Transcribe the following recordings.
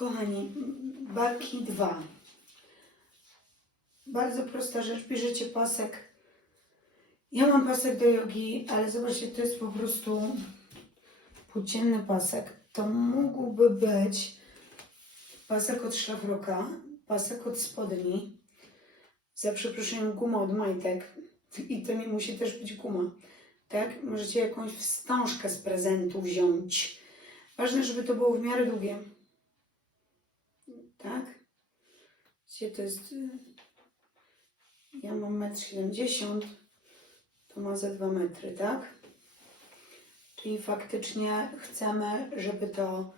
Kochani, barki dwa. Bardzo prosta rzecz, bierzecie pasek. Ja mam pasek do jogi, ale zobaczcie, to jest po prostu płócienny pasek. To mógłby być pasek od szlafroka, pasek od spodni, za przeproszeniem guma od majtek i to nie musi też być guma. Tak? Możecie jakąś wstążkę z prezentu wziąć. Ważne, żeby to było w miarę długie. Tak? Gdzie to jest? Ja mam 1,70 m, to ma za 2 metry, tak? Czyli faktycznie chcemy, żeby to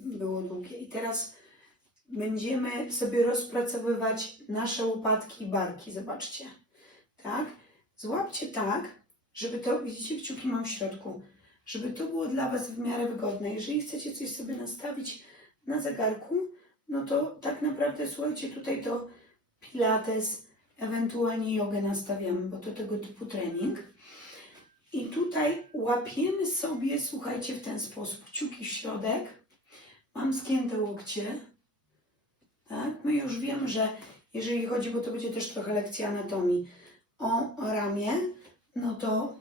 było długie. I teraz będziemy sobie rozpracowywać nasze łopatki i barki. Zobaczcie. Tak? Złapcie tak, żeby to, widzicie, kciuki mam w środku, żeby to było dla Was w miarę wygodne. Jeżeli chcecie coś sobie nastawić na zegarku, no to tak naprawdę, słuchajcie, tutaj to pilates, ewentualnie jogę nastawiamy, bo to tego typu trening. I tutaj łapiemy sobie, słuchajcie, w ten sposób, kciuki w środek, mam skięte łokcie, tak? My już wiem, że jeżeli chodzi, bo to będzie też trochę lekcja anatomii, o ramię, no to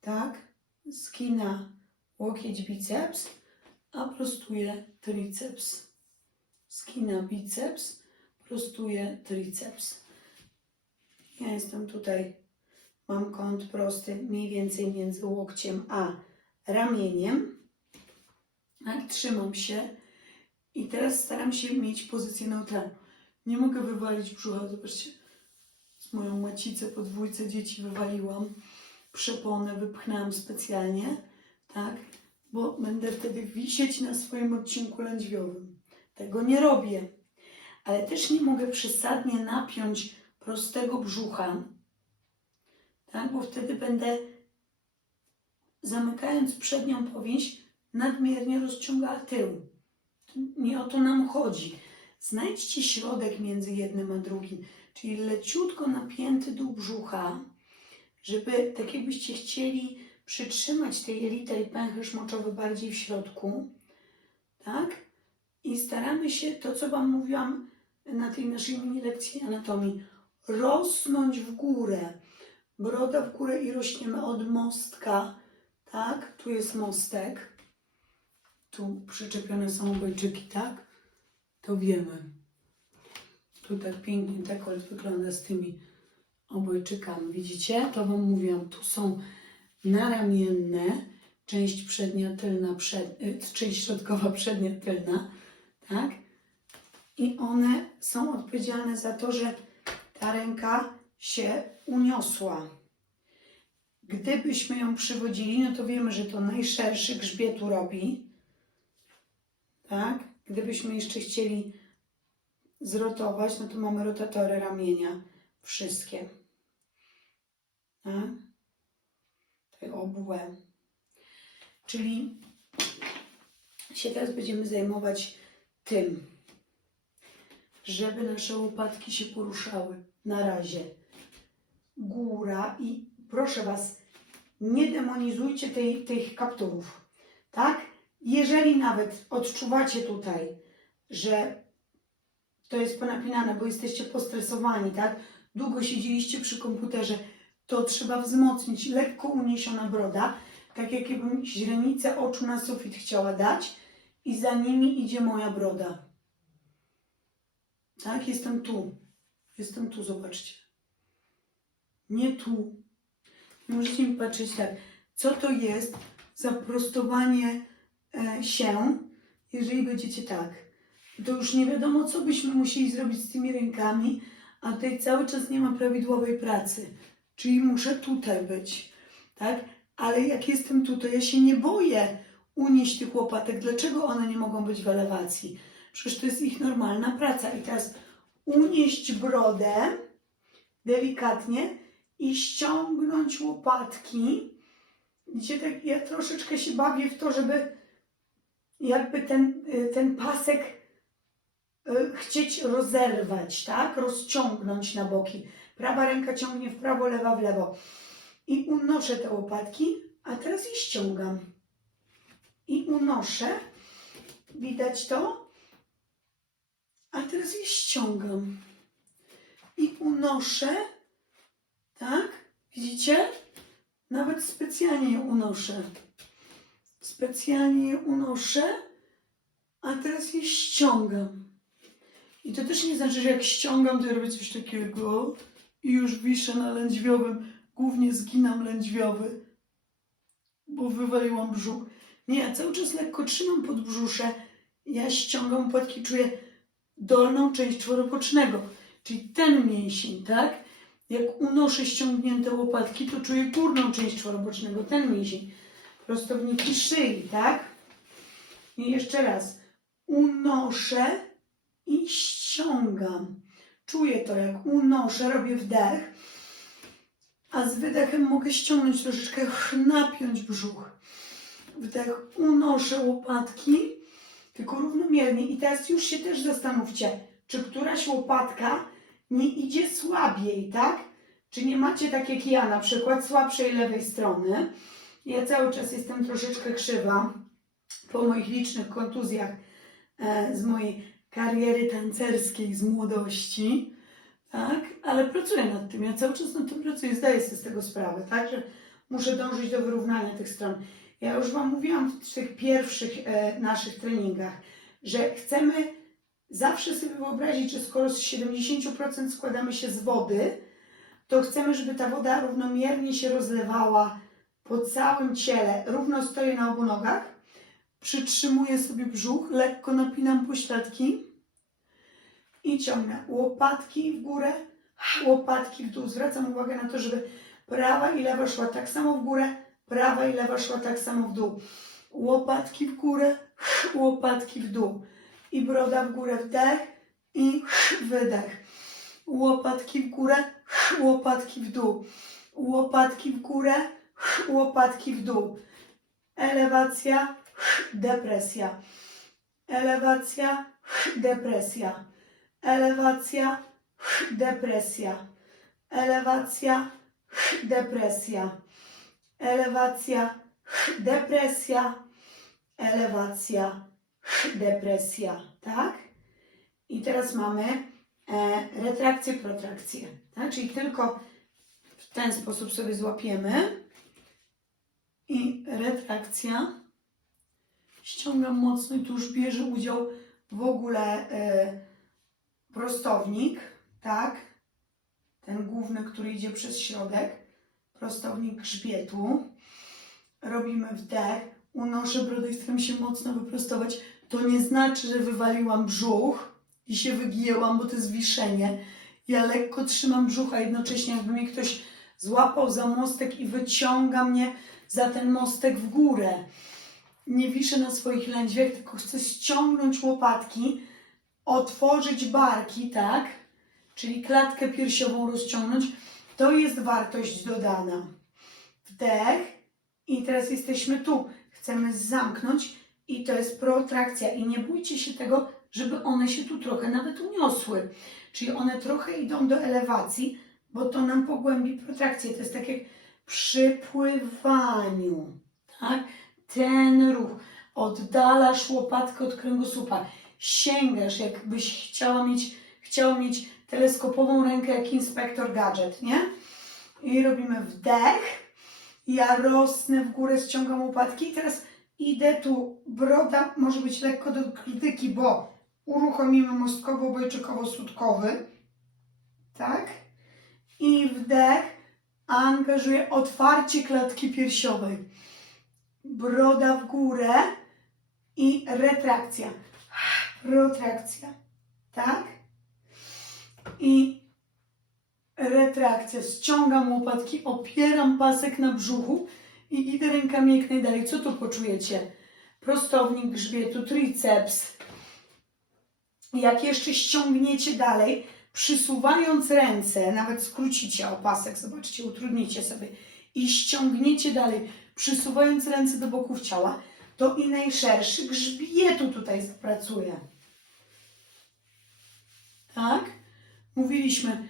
tak, skina łokieć biceps, a prostuje triceps. Skina biceps, prostuje triceps. Ja jestem tutaj, mam kąt prosty mniej więcej między łokciem a ramieniem. Tak, trzymam się i teraz staram się mieć pozycję neutralną. Nie mogę wywalić brzucha, zobaczcie. Z moją macicę po dwójce dzieci wywaliłam. Przeponę wypchnęłam specjalnie, tak? Bo będę wtedy wisieć na swoim odcinku lędźwiowym. Tego nie robię. Ale też nie mogę przesadnie napiąć prostego brzucha, tak? Bo wtedy będę zamykając przednią powięź nadmiernie rozciągała tył. Nie o to nam chodzi. Znajdźcie środek między jednym a drugim, czyli leciutko napięty dół brzucha, żeby tak jakbyście chcieli przytrzymać tej jelita i pęcherz moczowy bardziej w środku, tak? I staramy się, to co Wam mówiłam na tej naszej mini lekcji anatomii, rosnąć w górę. Broda w górę i rośniemy od mostka, tak? Tu jest mostek. Tu przyczepione są obojczyki, tak? To wiemy. Tu tak pięknie dekolt wygląda z tymi obojczykami. Widzicie? To Wam mówiłam. Tu są naramienne, część przednia, tylna, przed, y, część środkowa, przednia, tylna, tak? I one są odpowiedzialne za to, że ta ręka się uniosła. Gdybyśmy ją przywodzili, no to wiemy, że to najszerszy grzbietu robi, tak? Gdybyśmy jeszcze chcieli zrotować, no to mamy rotatory ramienia. Wszystkie. Tak? Obłe. Czyli się teraz będziemy zajmować tym, żeby nasze łopatki się poruszały. Na razie. Góra i proszę Was, nie demonizujcie tej, tych kapturów. Tak? Jeżeli nawet odczuwacie tutaj, że to jest ponapinane, bo jesteście postresowani, tak? Długo siedzieliście przy komputerze, to trzeba wzmocnić. Lekko uniesiona broda, tak jak jakbym źrenicę oczu na sufit chciała dać i za nimi idzie moja broda. Tak? Jestem tu. Jestem tu, zobaczcie. Nie tu. Możecie mi patrzeć tak. Co to jest za prostowanie e, się, jeżeli będziecie tak? To już nie wiadomo, co byśmy musieli zrobić z tymi rękami, a tutaj cały czas nie ma prawidłowej pracy. Czyli muszę tutaj być, tak? Ale jak jestem tu, to ja się nie boję unieść tych łopatek. Dlaczego one nie mogą być w elewacji? Przecież to jest ich normalna praca. I teraz unieść brodę delikatnie i ściągnąć łopatki. Widzicie, tak ja troszeczkę się bawię w to, żeby jakby ten, y, ten pasek y, chcieć rozerwać, tak? Rozciągnąć na boki. Prawa ręka ciągnie w prawo, lewa w lewo. I unoszę te łopatki, a teraz je ściągam. I unoszę. Widać to? A teraz je ściągam i unoszę, tak? Widzicie? Nawet specjalnie je unoszę. Specjalnie je unoszę, a teraz je ściągam. I to też nie znaczy, że jak ściągam, to ja robię coś takiego i już wiszę na lędźwiowym. Głównie zginam lędźwiowy, bo wywaliłam brzuch. Nie, ja cały czas lekko trzymam pod brzusze. Ja ściągam płatki, czuję dolną część czworobocznego, czyli ten mięsień, tak? Jak unoszę ściągnięte łopatki, to czuję górną część czworobocznego, ten mięsień. Prostowniki szyi, tak? I jeszcze raz. Unoszę i ściągam. Czuję to, jak unoszę, robię wdech, a z wydechem mogę ściągnąć troszeczkę, napiąć brzuch. Wdech, unoszę łopatki, tylko równomiernie. I teraz już się też zastanówcie, czy któraś łopatka nie idzie słabiej, tak? Czy nie macie tak jak ja, na przykład słabszej lewej strony. Ja cały czas jestem troszeczkę krzywa po moich licznych kontuzjach e, z mojej kariery tancerskiej z młodości, tak? Ale pracuję nad tym, ja cały czas nad tym pracuję, zdaję sobie z tego sprawę, tak? Że muszę dążyć do wyrównania tych stron. Ja już Wam mówiłam w tych pierwszych e, naszych treningach, że chcemy zawsze sobie wyobrazić, że skoro z 70% składamy się z wody, to chcemy, żeby ta woda równomiernie się rozlewała po całym ciele. Równo stoję na obu nogach, przytrzymuję sobie brzuch, lekko napinam pośladki i ciągnę łopatki w górę, łopatki w dół. Zwracam uwagę na to, żeby prawa i lewa szła tak samo w górę, prawa i lewa szła tak samo w dół. Łopatki w górę, łopatki w dół. I broda w górę, wdech i wydech. Łopatki w górę, łopatki w dół. Łopatki w górę, łopatki w dół. Elewacja, depresja. Elewacja, depresja. Elewacja, depresja. Elewacja, depresja. Elewacja, depresja. Elewacja, depresja. Tak? I teraz mamy e, retrakcję, protrakcję. Tak? Czyli tylko w ten sposób sobie złapiemy. I retrakcja. Ściągam mocno i tu już bierze udział w ogóle e, prostownik, tak? Ten główny, który idzie przez środek. Prostownik grzbietu. Robimy wdech. Unoszę brodę i staram się mocno wyprostować. To nie znaczy, że wywaliłam brzuch i się wygięłam, bo to jest wiszenie. Ja lekko trzymam brzuch, a jednocześnie jakby mnie ktoś złapał za mostek i wyciąga mnie za ten mostek w górę. Nie wiszę na swoich lędźwiach, tylko chcę ściągnąć łopatki, otworzyć barki, tak? Czyli klatkę piersiową rozciągnąć. To jest wartość dodana. Wdech i teraz jesteśmy tu. Chcemy zamknąć i to jest protrakcja. I nie bójcie się tego, żeby one się tu trochę nawet uniosły. Czyli one trochę idą do elewacji, bo to nam pogłębi protrakcję. To jest tak jak przy tak? Ten ruch. Oddalasz łopatkę od kręgosłupa. Sięgasz, jakbyś chciała mieć, chciała mieć teleskopową rękę jak inspektor gadżet, nie? I robimy wdech. Ja rosnę w górę, ściągam łopatki i teraz idę tu. Broda może być lekko do krytyki, bo uruchomimy mostkowo-bojczykowo-sutkowy. Tak? I wdech angażuje otwarcie klatki piersiowej. Broda w górę i retrakcja. Protrakcja. Tak? I retrakcja. Ściągam łopatki, opieram pasek na brzuchu i idę rękami jak najdalej. Co tu poczujecie? Prostownik grzbietu, triceps. Jak jeszcze ściągniecie dalej, przysuwając ręce, nawet skrócicie opasek, zobaczcie, utrudnicie sobie i ściągniecie dalej, przysuwając ręce do boków ciała, to i najszerszy grzbietu tutaj zapracuje. Tak? Mówiliśmy,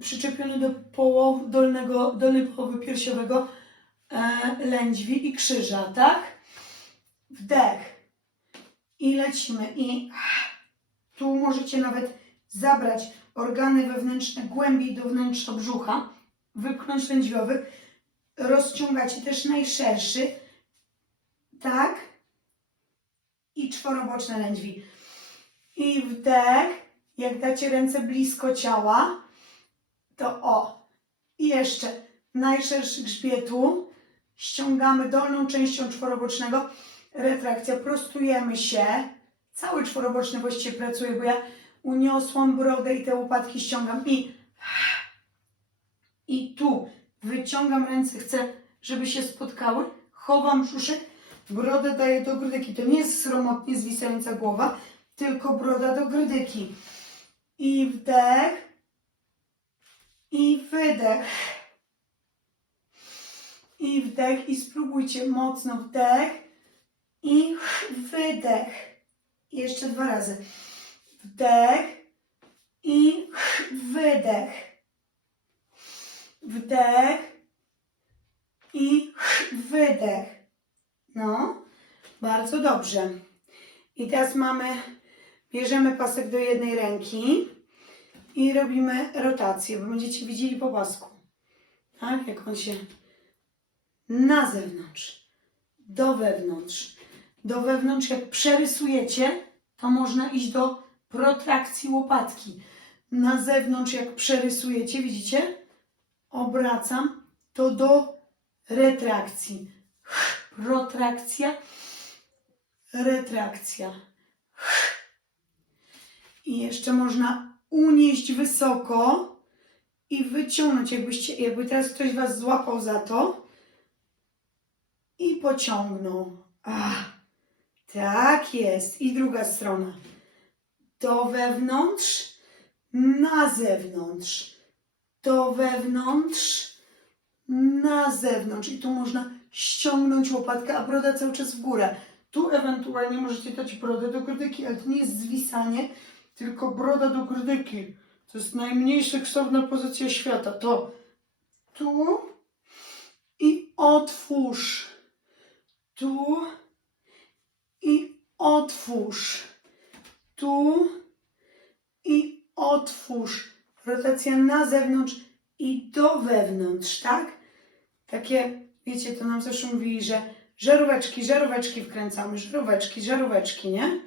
przyczepiony do połow, dolnego, dolnej połowy piersiowego e, lędźwi i krzyża, tak? Wdech. Ile lecimy i tu możecie nawet zabrać organy wewnętrzne głębiej do wnętrza brzucha, wypchnąć lędźwiowy, rozciągacie też najszerszy, tak, i czworoboczne lędźwi. I wdech, jak dacie ręce blisko ciała, to o, i jeszcze najszerszy grzbietu, ściągamy dolną częścią czworobocznego, retrakcja, prostujemy się, cały czworoboczny właściwie pracuje, bo ja uniosłam brodę i te łopatki ściągam. I i tu wyciągam ręce, chcę, żeby się spotkały, chowam brzuszek, brodę daję do grydyki. To nie jest sromotnie zwisająca głowa, tylko broda do grydyki. I wdech, i wydech. I wdech, i spróbujcie mocno wdech, i wydech. I jeszcze dwa razy. Wdech i wydech. Wdech i wydech. No, bardzo dobrze. I teraz mamy, bierzemy pasek do jednej ręki i robimy rotację, bo będziecie widzieli po pasku. Tak, jak on się na zewnątrz, do wewnątrz. Do wewnątrz, jak przerysujecie, to można iść do protrakcji łopatki. Na zewnątrz, jak przerysujecie, widzicie? Obracam to do retrakcji. Protrakcja, retrakcja. I jeszcze można unieść wysoko i wyciągnąć, jakbyście, jakby teraz ktoś Was złapał za to i pociągnął. Ach, tak jest. I druga strona. Do wewnątrz, na zewnątrz. Do wewnątrz, na zewnątrz. I tu można ściągnąć łopatkę, a broda cały czas w górę. Tu ewentualnie możecie dać brodę do grydyki, ale to nie jest zwisanie, tylko broda do grydyki. To jest najmniej seksowna pozycja świata. To tu i otwórz. Tu i otwórz. Tu i otwórz. Rotacja na zewnątrz i do wewnątrz, tak? Takie, wiecie, to nam zawsze mówili, że żaróweczki, żaróweczki wkręcamy, żaróweczki, żaróweczki, nie?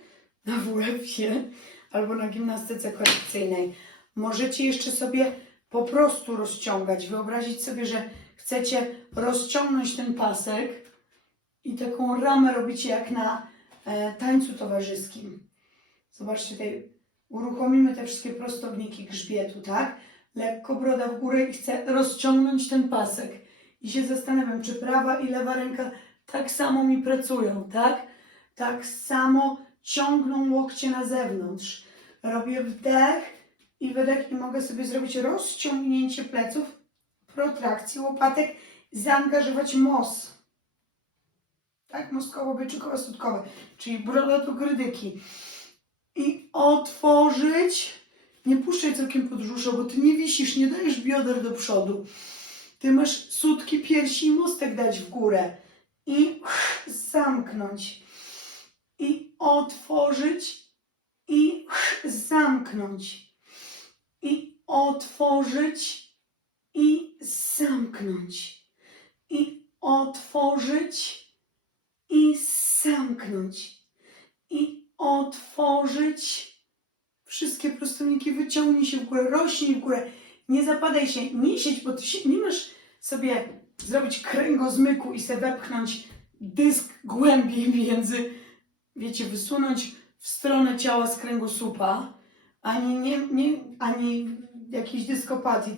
Na WF-ie albo na gimnastyce korekcyjnej. Możecie jeszcze sobie po prostu rozciągać, wyobrazić sobie, że chcecie rozciągnąć ten pasek i taką ramę robicie jak na e, tańcu towarzyskim. Zobaczcie tutaj, uruchomimy te wszystkie prostowniki grzbietu, tak? Lekko broda w górę i chcę rozciągnąć ten pasek. I się zastanawiam, czy prawa i lewa ręka tak samo mi pracują, tak? Tak samo ciągną łokcie na zewnątrz. Robię wdech i wydech i mogę sobie zrobić rozciągnięcie pleców, protrakcję łopatek, zaangażować MOS. Tak, mózgowo-byczykowo-sutkowe, czyli broda do grydyki. I otworzyć, nie puszczaj całkiem podbrzusze, bo ty nie wisisz, nie dajesz bioder do przodu. Ty masz sutki piersi i mostek dać w górę. I zamknąć. Otworzyć. I zamknąć. I otworzyć. I zamknąć. I otworzyć. I zamknąć. I otworzyć. Wszystkie prostowniki wyciągnij się w górę, rośnij w górę. Nie zapadaj się, nie siedź, bo ty się, nie masz sobie zrobić kręgozmyku i sobie wepchnąć dysk głębiej między, wiecie, wysunąć w stronę ciała z kręgosłupa, ani, nie, nie, ani jakiejś dyskopatii,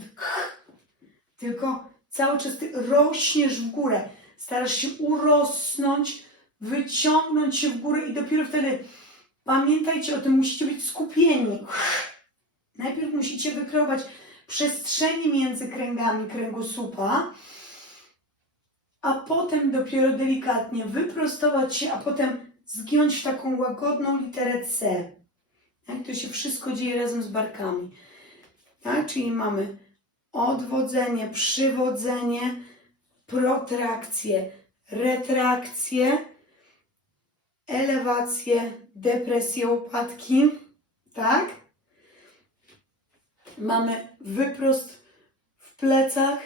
tylko cały czas ty rośniesz w górę, starasz się urosnąć, wyciągnąć się w górę i dopiero wtedy pamiętajcie o tym, musicie być skupieni. Najpierw musicie wykreować przestrzeni między kręgami kręgosłupa, a potem dopiero delikatnie wyprostować się, a potem zgiąć taką łagodną literę C. Tak? To się wszystko dzieje razem z barkami. Tak? Czyli mamy odwodzenie, przywodzenie, protrakcję, retrakcję, elewację, depresję łopatki, tak? Mamy wyprost w plecach,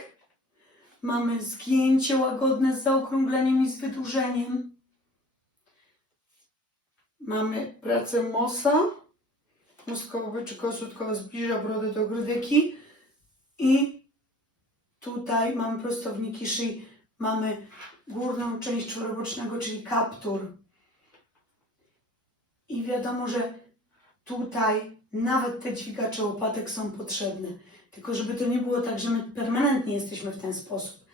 mamy zgięcie łagodne z zaokrągleniem i z wydłużeniem. Mamy pracę mosa, mózgowy czy kosutko zbliża brodę do grudyki i tutaj mamy prostowniki szyi, mamy górną część czworobocznego, czyli kaptur. I wiadomo, że tutaj nawet te dźwigacze łopatek są potrzebne. Tylko żeby to nie było tak, że my permanentnie jesteśmy w ten sposób.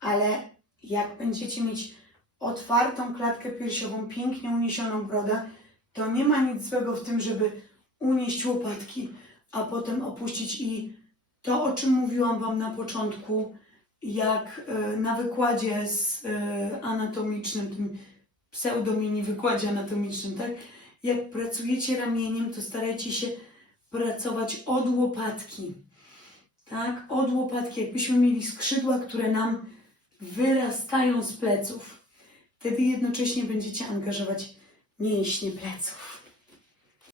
Ale jak będziecie mieć otwartą klatkę piersiową, pięknie uniesioną brodę, to nie ma nic złego w tym, żeby unieść łopatki, a potem opuścić i to, o czym mówiłam Wam na początku, jak e, na wykładzie z e, anatomicznym, tym pseudomini wykładzie anatomicznym, tak? Jak pracujecie ramieniem, to starajcie się pracować od łopatki. Tak? Od łopatki, jakbyśmy mieli skrzydła, które nam wyrastają z pleców. Wtedy jednocześnie będziecie angażować mięśnie pleców.